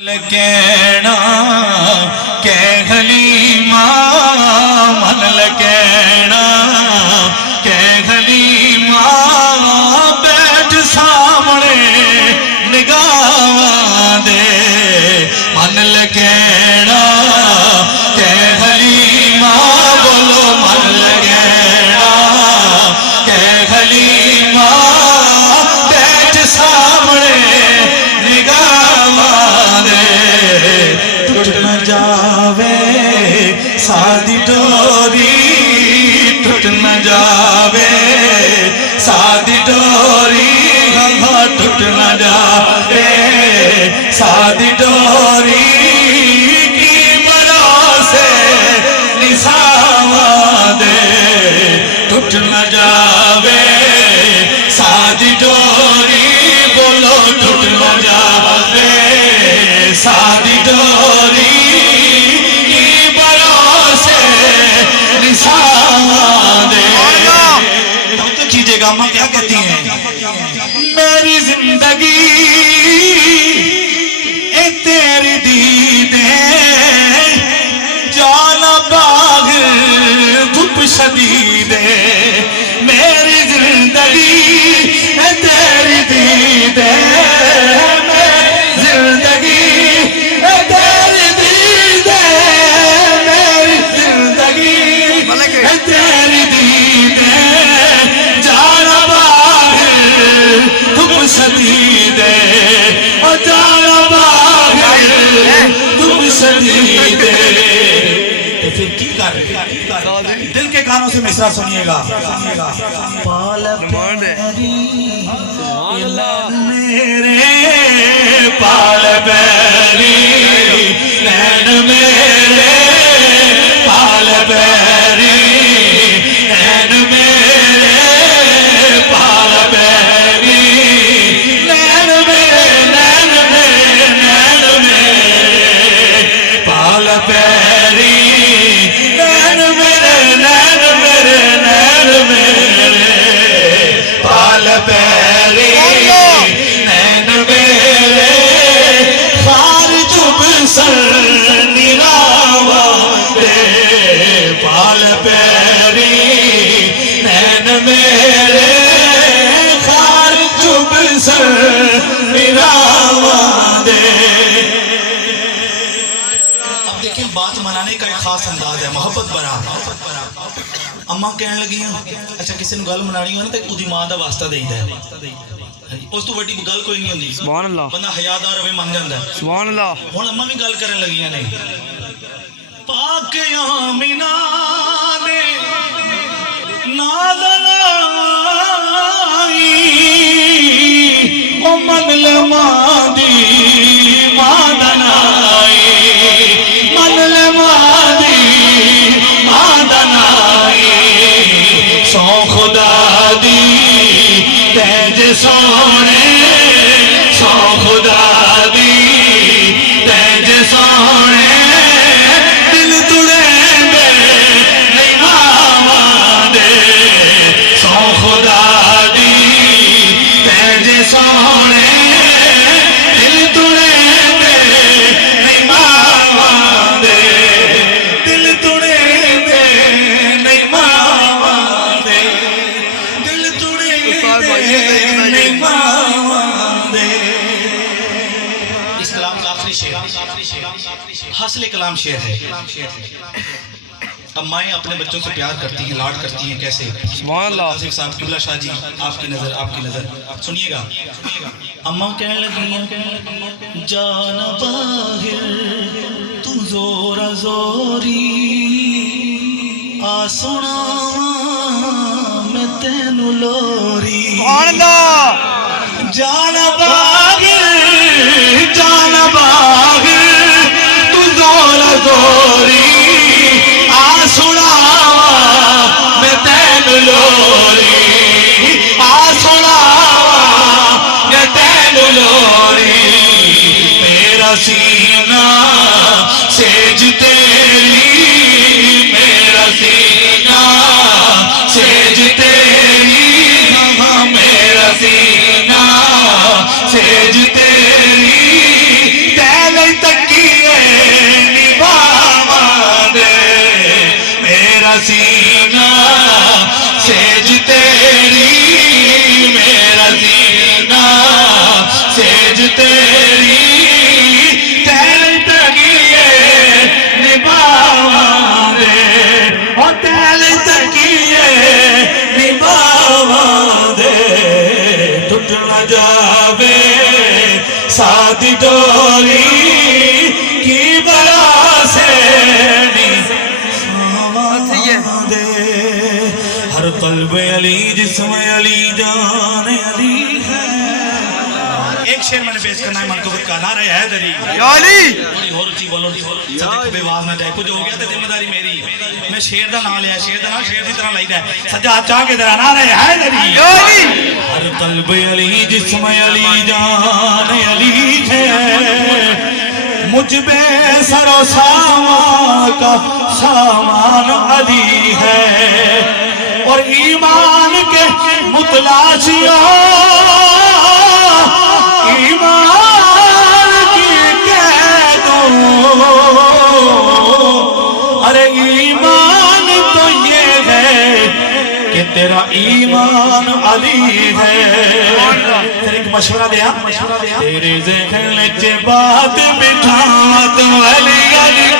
لکینا کہ حلیمہ من لکینا کہ حلیمہ بیٹھ سامنے نگاہ دے من لکینا کہ حلیمہ بولو من لکینا کہ حلیمہ بیٹھ سامنے ٹوٹ نہ جاوے سادی ڈوری ٹوٹ نہ جاوے سادی ڈوری ٹوٹ نہ جاوے سادی ڈوری کی بھروسے نثار دے ٹوٹ نہ جاوے سادی ڈوری بولو ٹوٹ نہ جاوے سادی ڈوری کی بھروسے نثار دے بہت تو کیجئے گا اماں کیا کہتی ہیں میری زندگی اے تیری دیدے جانا باغ دھوپ شدید میری زندگی اے تیری دیدے سدید اور جانا باہر تم سدید تو پھر کی کر دل کے کانوں سے مصرع سنیے گا پال پیری میرے پال پیری نین میرے پال پیری نین میرے پال پیری بات منانے کا ایک خاص انداز ہے محبت بنا اماں کہنے لگی ہیں اچھا کسی نے گل منانی ہونا تو اودی ماں دا واسطہ دے ہے اس تو بڑی گل کوئی نہیں ہوندی سبحان اللہ بندہ حیادار ہوے من جاندا ہے سبحان اللہ ہن اماں بھی گل کرن لگیاں نے پاک آمینہ دے نال لائی او من لماں دی ماں دا نائی من لماں دی ماں دا نائی سو خدا دی تیج سونے سو خدا دی تیج سونے دل تڑے دے نہیں ماں دے سو خدا دی تیج سونے دل تڑے دے نہیں ماں دے دل تڑے دے نہیں ماں دے دل تڑے دے نہیں ماں دے اس کلام کا آخری شعر حاصل کلام شعر ہے اب مائیں اپنے بچوں سے پیار کرتی ہیں لاڈ کرتی ہیں کیسے سبحان اللہ آصف صاحب قبلہ شاہ جی آپ کی نظر سنیے گا اماں کہنے لگی جان باہر تو زورا زوری آ سنا میں تینو لوری سبحان اللہ جان باہر تو زورا زوری آ سنا میں تینو لوری آ سنا میں تینو لوری میرا سینہ سیج تیری میرا سینہ سیج تیری میرا سینہ سیج تیری علی کی بلا سے دے ہر قلب علی جسم علی جان علی ہے. ایک شعر میں نے پیش کرنا ہے منقبت کا. نعرہ حیدری یا علی. تھوڑی اور اچھی بولو صدق بے آواز نہ جائے. کچھ ہو گیا تو ذمہ داری میری. میں شعر دا نام لیا, شعر دا نام شعر دی طرح لائیدا ہے. سجاد چاہ کے ذرا نعرہ حیدری یا علی. ہر قلب علی جسم علی جان علی ہے. مجھ بے سر و سامان کا سامان علی ہے. اور ایمان کے متلاشیوں ایمان کی قیدوں, ارے ایمان تو یہ ہے کہ تیرا ایمان علی ہے. پھر ایک مشورہ دیا, تیرے ذہن چ بات بٹھا تو علی علی